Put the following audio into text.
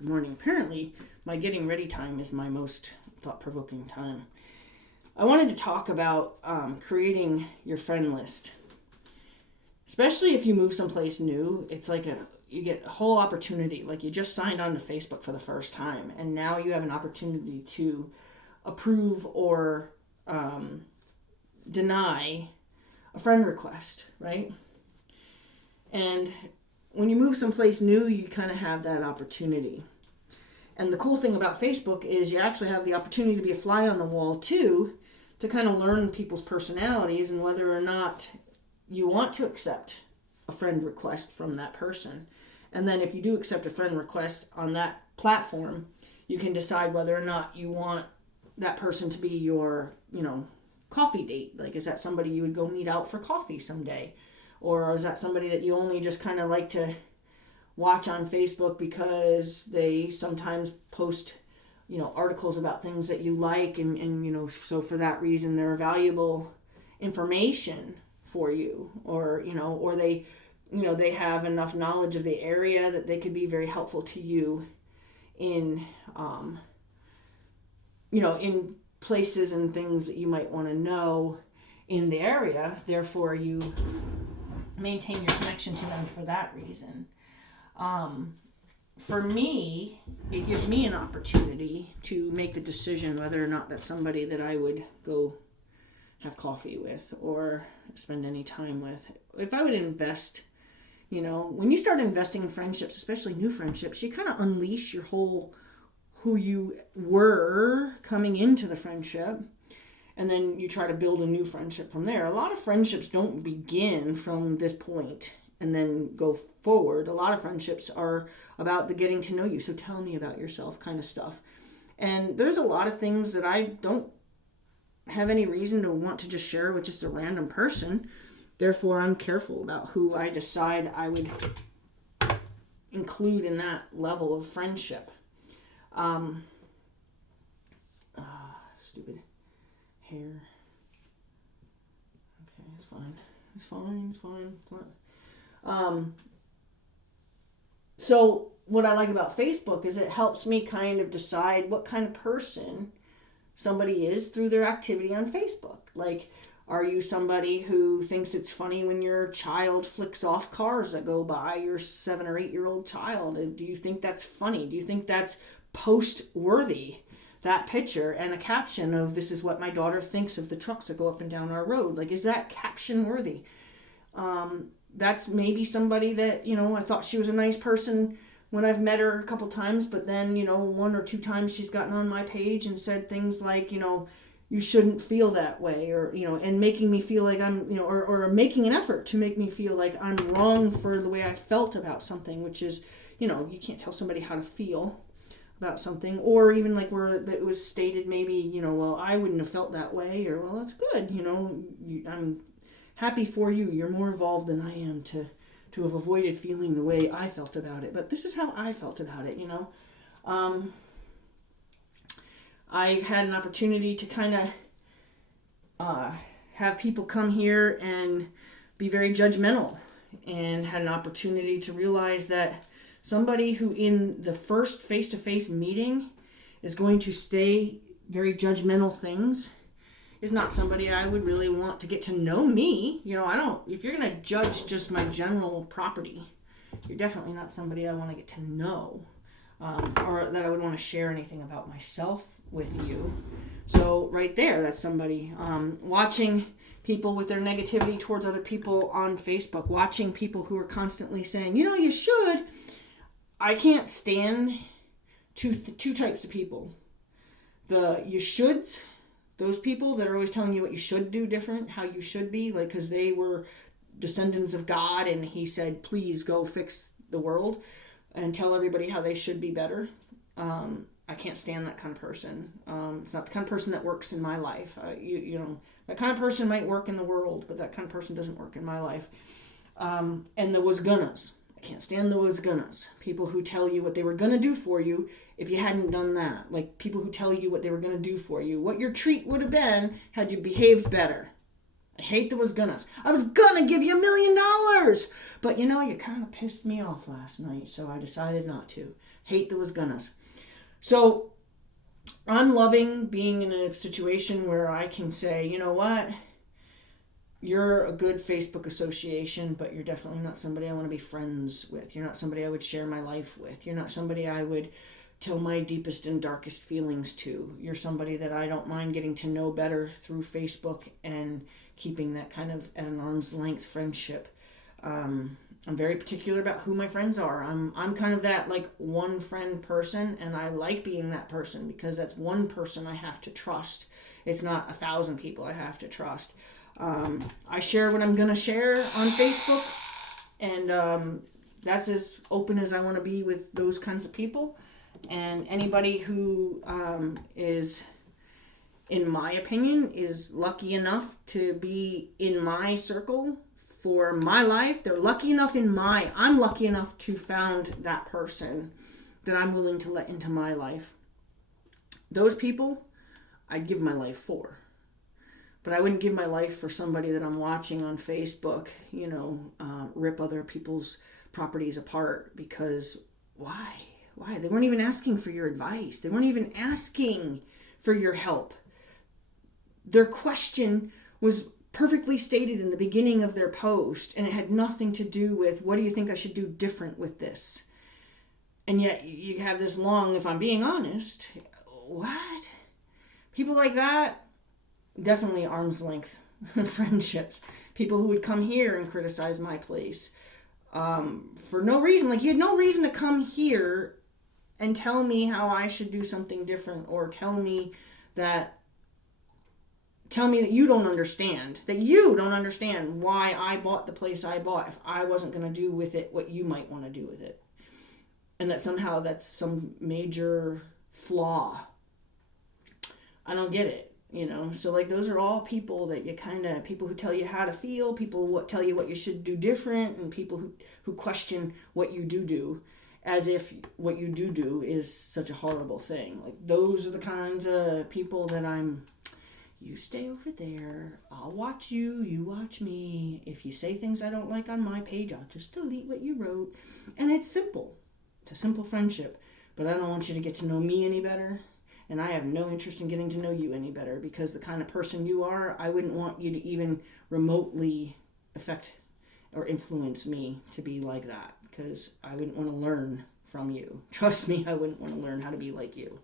Good morning. Apparently, my getting ready time is my most thought-provoking time. I wanted to talk about creating your friend list. Especially if you move someplace new, it's like you get a whole opportunity. Like you just signed on to Facebook for the first time, and now you have an opportunity to approve or deny a friend request, right? And when you move someplace new, you kind of have that opportunity. And the cool thing about Facebook is you actually have the opportunity to be a fly on the wall too, to kind of learn people's personalities and whether or not you want to accept a friend request from that person. And then if you do accept a friend request on that platform, you can decide whether or not you want that person to be your, coffee date. Like, is that somebody you would go meet out for coffee someday? Or is that somebody that you only just kind of like to watch on Facebook because they sometimes post, articles about things that you like and so for that reason they're valuable information for you, or they they have enough knowledge of the area that they could be very helpful to you in in places and things that you might want to know in the area. Therefore, you maintain your connection to them for that reason. For me, it gives me an opportunity to make the decision whether or not that's somebody that I would go have coffee with or spend any time with. If I would invest, when you start investing in friendships, especially new friendships, you kind of unleash your whole who you were coming into the friendship. And then you try to build a new friendship from there. A lot of friendships don't begin from this point and then go forward. A lot of friendships are about the getting to know you. So tell me about yourself kind of stuff. And there's a lot of things that I don't have any reason to want to just share with just a random person. Therefore, I'm careful about who I decide I would include in that level of friendship. Stupid hair. Okay, it's fine. It's fine. So what I like about Facebook is it helps me kind of decide what kind of person somebody is through their activity on Facebook. Like, are you somebody who thinks it's funny when your child flicks off cars that go by, your 7 or 8 year old child? Do you think that's funny? Do you think that's post worthy? That picture and a caption of "this is what my daughter thinks of the trucks that go up and down our road." Like, is that caption worthy? That's maybe somebody that, I thought she was a nice person when I've met her a couple times, but then, 1 or 2 times she's gotten on my page and said things like, you shouldn't feel that way, or, and making me feel like I'm, or making an effort to make me feel like I'm wrong for the way I felt about something, which is, you can't tell somebody how to feel about something. Or even like where it was stated maybe, well, I wouldn't have felt that way, or, well, that's good, I'm happy for you. You're more evolved than I am to have avoided feeling the way I felt about it. But this is how I felt about it, I've had an opportunity to kind of have people come here and be very judgmental, and had an opportunity to realize that somebody who in the first face-to-face meeting is going to say very judgmental things is not somebody I would really want to get to know me. If you're going to judge just my general property, you're definitely not somebody I want to get to know, or that I would want to share anything about myself with you. So right there, that's somebody. Watching people with their negativity towards other people on Facebook, watching people who are constantly saying, you should. I can't stand two types of people. The you shoulds, those people that are always telling you what you should do different, how you should be, like, because they were descendants of God and he said, please go fix the world and tell everybody how they should be better. I can't stand that kind of person. It's not the kind of person that works in my life. That kind of person might work in the world, but that kind of person doesn't work in my life. And the was gonnas. I can't stand the was gonnas. People who tell you what they were going to do for you if you hadn't done that. Like, people who tell you what they were going to do for you. What your treat would have been had you behaved better. I hate the was gonnas. I was gonna give you $1,000,000, but you know, you kind of pissed me off last night, so I decided not to. Hate the was gonnas. So I'm loving being in a situation where I can say, you know what? You're a good Facebook association, but you're definitely not somebody I want to be friends with. You're not somebody I would share my life with. You're not somebody I would tell my deepest and darkest feelings to. You're somebody that I don't mind getting to know better through Facebook and keeping that kind of at an arm's length friendship. I'm very particular about who my friends are. I'm kind of that like one friend person, and I like being that person because that's one person I have to trust. It's not 1,000 people I have to trust. I share what I'm going to share on Facebook, and that's as open as I want to be with those kinds of people. And anybody who is, in my opinion, is lucky enough to be in my circle for my life, they're lucky enough I'm lucky enough to found that person that I'm willing to let into my life. Those people, I'd give my life for. But I wouldn't give my life for somebody that I'm watching on Facebook, rip other people's properties apart, because why? Why? They weren't even asking for your advice. They weren't even asking for your help. Their question was perfectly stated in the beginning of their post, and it had nothing to do with, what do you think I should do different with this? And yet you have this long, if I'm being honest, what? People like that, definitely arm's length friendships. People who would come here and criticize my place for no reason. Like, you had no reason to come here and tell me how I should do something different, or tell me that you don't understand why I bought the place I bought if I wasn't going to do with it what you might want to do with it, and that somehow that's some major flaw. I don't get it. So like, those are all people that people who tell you how to feel, people who tell you what you should do different, and people who question what you do as if what you do is such a horrible thing. Like, those are the kinds of people that you stay over there, I'll watch you, you watch me. If you say things I don't like on my page, I'll just delete what you wrote. And it's simple. It's a simple friendship. But I don't want you to get to know me any better. And I have no interest in getting to know you any better, because the kind of person you are, I wouldn't want you to even remotely affect or influence me to be like that, because I wouldn't want to learn from you. Trust me, I wouldn't want to learn how to be like you.